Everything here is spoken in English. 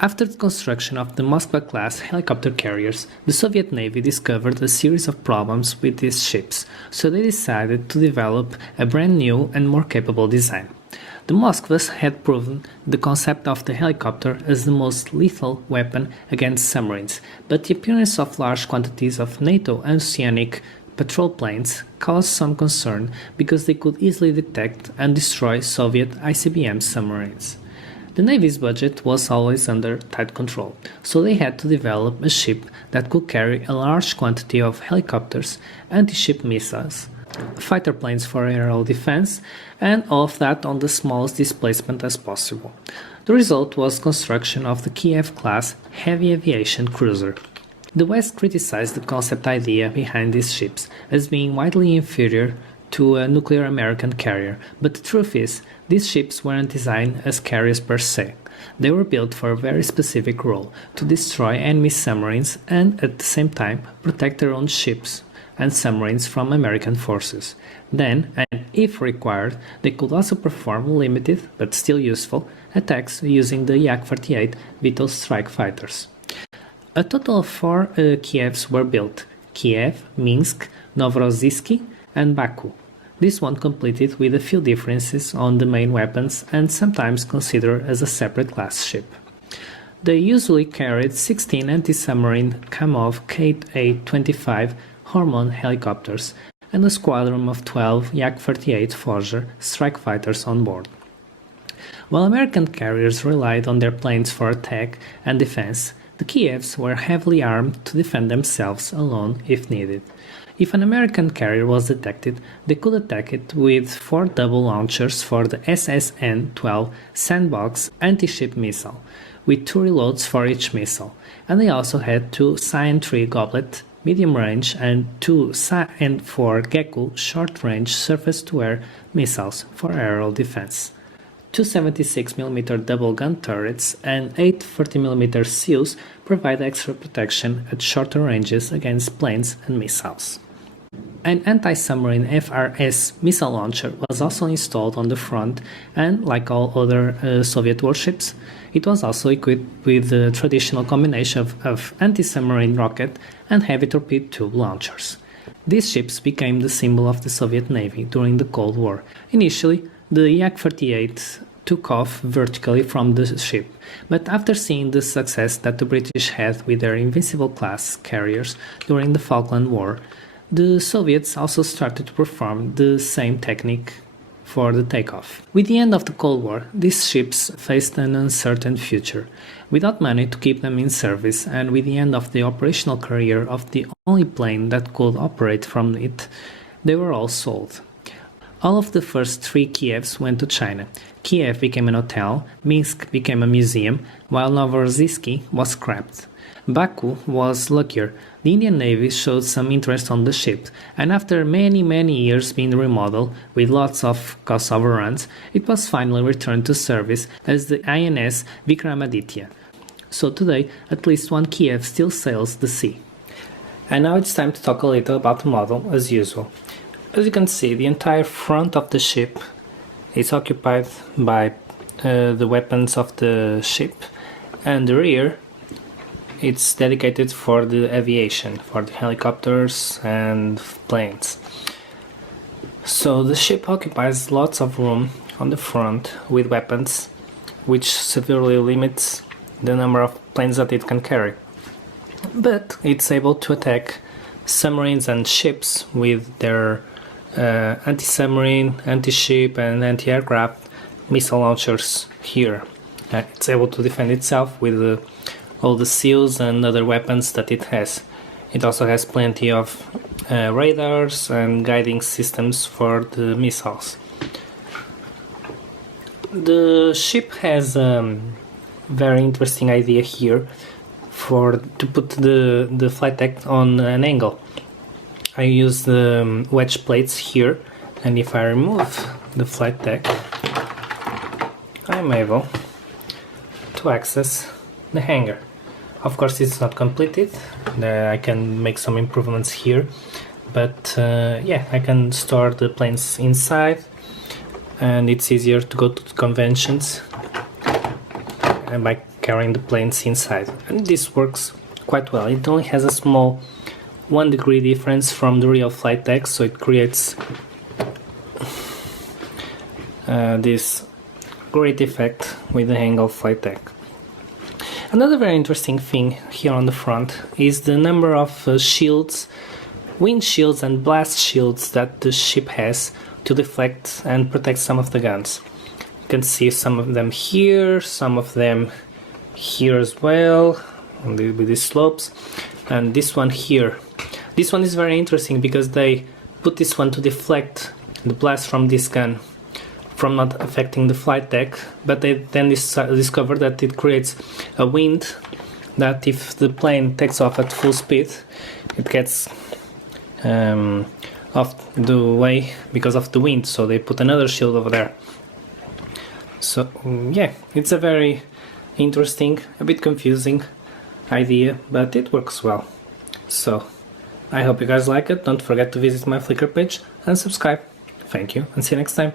After the construction of the Moskva-class helicopter carriers, the Soviet Navy discovered a series of problems with these ships, so they decided to develop a brand new and more capable design. The Moskvas had proven the concept of the helicopter as the most lethal weapon against submarines, but the appearance of large quantities of NATO oceanic patrol planes caused some concern because they could easily detect and destroy Soviet ICBM submarines. The Navy's budget was always under tight control, so they had to develop a ship that could carry a large quantity of helicopters, anti-ship missiles, fighter planes for aerial defense, and all of that on the smallest displacement as possible. The result was construction of the Kiev-class heavy aviation cruiser. The West criticized the concept idea behind these ships as being widely inferior to a nuclear American carrier, but the truth is, these ships weren't designed as carriers per se. They were built for a very specific role, to destroy enemy submarines and, at the same time, protect their own ships and submarines from American forces. Then, and if required, they could also perform limited, but still useful, attacks using the Yak-48 Vital Strike Fighters. A total of 4 Kievs were built: Kiev, Minsk, Novorossiysk, and Baku. This one completed with a few differences on the main weapons and sometimes considered as a separate class ship. They usually carried 16 anti-submarine Kamov Ka-25 Hormone helicopters and a squadron of 12 Yak-48 Foger strike fighters on board. While American carriers relied on their planes for attack and defense, the Kievs were heavily armed to defend themselves alone if needed. If an American carrier was detected, they could attack it with 4 double launchers for the SSN-12 Sandbox anti-ship missile, with 2 reloads for each missile, and they also had 2 Cyan-3 Goblet medium-range and 2 Cyan-4 Gecko short-range surface-to-air missiles for aerial defense. 2 76mm double-gun turrets and 8 40mm SEALs provide extra protection at shorter ranges against planes and missiles. An anti-submarine FRS missile launcher was also installed on the front and, like all other Soviet warships, it was also equipped with the traditional combination of anti-submarine rocket and heavy torpedo tube launchers. These ships became the symbol of the Soviet Navy during the Cold War. Initially, the Yak-48 took off vertically from the ship, but after seeing the success that the British had with their Invincible-class carriers during the Falkland War, the Soviets also started to perform the same technique for the takeoff. With the end of the Cold War, these ships faced an uncertain future. Without money to keep them in service, and with the end of the operational career of the only plane that could operate from it, they were all sold. All of the first 3 Kievs went to China. Kiev became an hotel, Minsk became a museum, while Novorossiysk was scrapped. Baku was luckier. The Indian Navy showed some interest on the ship, and after many years being remodeled, with lots of cost overruns, it was finally returned to service as the INS Vikramaditya. So today, at least 1 Kiev still sails the sea. And now it's time to talk a little about the model, as usual. As you can see, the entire front of the ship is occupied by the weapons of the ship, and the rear it's dedicated for the aviation, for the helicopters and planes. So the ship occupies lots of room on the front with weapons, which severely limits the number of planes that it can carry. But it's able to attack submarines and ships with their anti-submarine, anti-ship and anti-aircraft missile launchers here. It's able to defend itself with all the SEALs and other weapons that it has. It also has plenty of radars and guiding systems for the missiles. The ship has a very interesting idea here to put the flight deck on an angle. I use the wedge plates here, and if I remove the flight deck, I'm able to access the hangar. Of course, it's not completed. I can make some improvements here, but yeah, I can store the planes inside, and it's easier to go to the conventions and by carrying the planes inside, and this works quite well. It only has a small 1 degree difference from the real flight deck, so it creates this great effect with the angle flight deck. Another very interesting thing here on the front is the number of shields, wind shields and blast shields that the ship has to deflect and protect some of the guns. You can see some of them here, some of them here as well, with these slopes, and this one here. This one is very interesting because they put this one to deflect the blast from this gun from not affecting the flight deck, but they then discovered that it creates a wind that if the plane takes off at full speed, it gets off the way because of the wind, so they put another shield over there. So yeah, it's a very interesting, a bit confusing idea, but it works well. So I hope you guys like it. Don't forget to visit my Flickr page and subscribe. Thank you, and see you next time.